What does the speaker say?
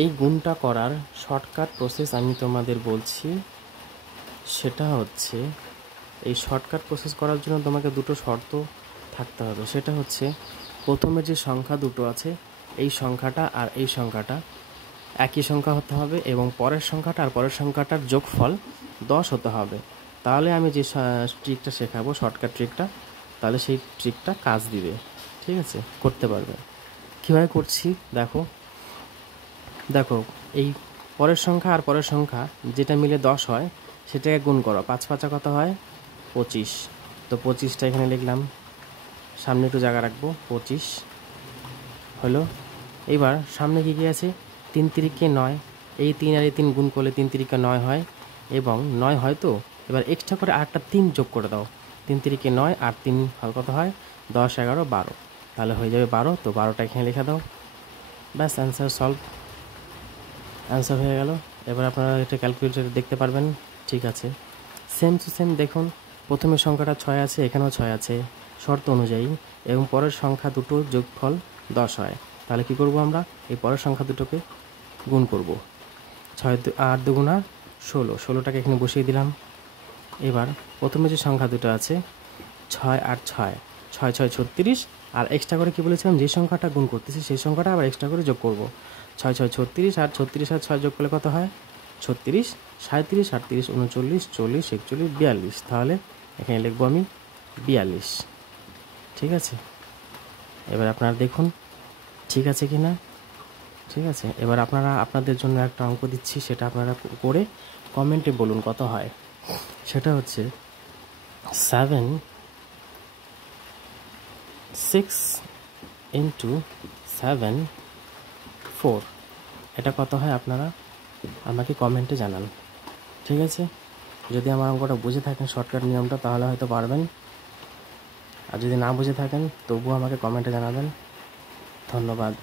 এই গুণটা করার শর্টকাট প্রসেস আমি তোমাদের বলছি। সেটা হচ্ছে, এই শর্টকাট প্রসেস করার জন্য তোমাকে দুটো শর্ত থাকতে হবে। সেটা হচ্ছে, প্রথমে যে সংখ্যা দুটো আছে, এই সংখ্যাটা আর এই সংখ্যাটা একই সংখ্যা হতে হবে এবং পরের সংখ্যাটা আর পরের সংখ্যাটার যোগফল 10 হতে হবে। তাহলে আমি যে ট্রিকটা শেখাবো, শর্টকাট ট্রিকটা, তাহলে সেই ট্রিকটা কাজ দিবে। ঠিক আছে, করতে পারবে। কীভাবে করছি দেখো। এই পরের সংখ্যা আর পরের সংখ্যা যেটা মিলে 10 হয় সেটাকে গুণ করো। 5 5 কত হয়? 25। তো 25টা এখানে লিখলাম, সামনে একটু জায়গা রাখবো। 25 হলো। এবার সামনে কী কী আছে? 3 তিরিকে 9। এই 3 আর এই 3 গুণ করলে 3 তিরিকে 9 হয় এবং 9 হয়। তো এবার এক্সট্রা করে আরেকটা 3 যোগ করে দাও। 3 তিরিকে 9 আর 3 কত হয়? 10 11 12। তাহলে হয়ে যাবে 12। তো 12টা এখানে লিখে দাও। ব্যাস, অ্যান্সার সলভ, অ্যান্সার হয়ে গেল। এবার আপনারা এটা ক্যালকুলেটরে দেখতে পারবেন। ঠিক আছে, সেম টু সেম দেখুন। প্রথমে সংখ্যাটা 6 আছে, এখানেও 6 আছে শর্ত অনুযায়ী, এবং পরের সংখ্যা দুটো যোগফল 10 হয়। তাহলে কি করব আমরা? এই পরের সংখ্যা দুটোকে গুণ করব। 6 8 দুগুণা 16, 16টাকে এখানে বসিয়ে দিলাম। এবার প্রথমে যে সংখ্যা দুটো আছে 6 আর 6, 6 6 36, আর এক্সট্রা করে কি বলেছিলাম, যে সংখ্যাটা গুণ করতেছি সেই সংখ্যাটা আবার এক্সট্রা করে যোগ করব। 6 6 36, আর 36 আর 6 যোগ করলে কত হয়? 36, 37, 38, 39, 40, 41, 42। তাহলে এখানে লিখবো আমি 42। ঠিক আছে, এবার আপনারা দেখুন ঠিক আছে কি না। ঠিক আছে, এবার আপনারা আপনাদের জন্য একটা অঙ্ক দিচ্ছি, সেটা আপনারা করে কমেন্টে বলুন কত হয়। সেটা হচ্ছে 7 6 ইন্টু 7 4, এটা কত হয় আপনারা আমাকে কমেন্টে জানান। ঠিক আছে, যদি আমার অঙ্কটা বুঝে থাকেন শর্টকাট নিয়মটা, তাহলে হয়তো পারবেন। আর যদি না বুঝে থাকেন তবুও আমাকে কমেন্টে জানাবেন। ধন্যবাদ।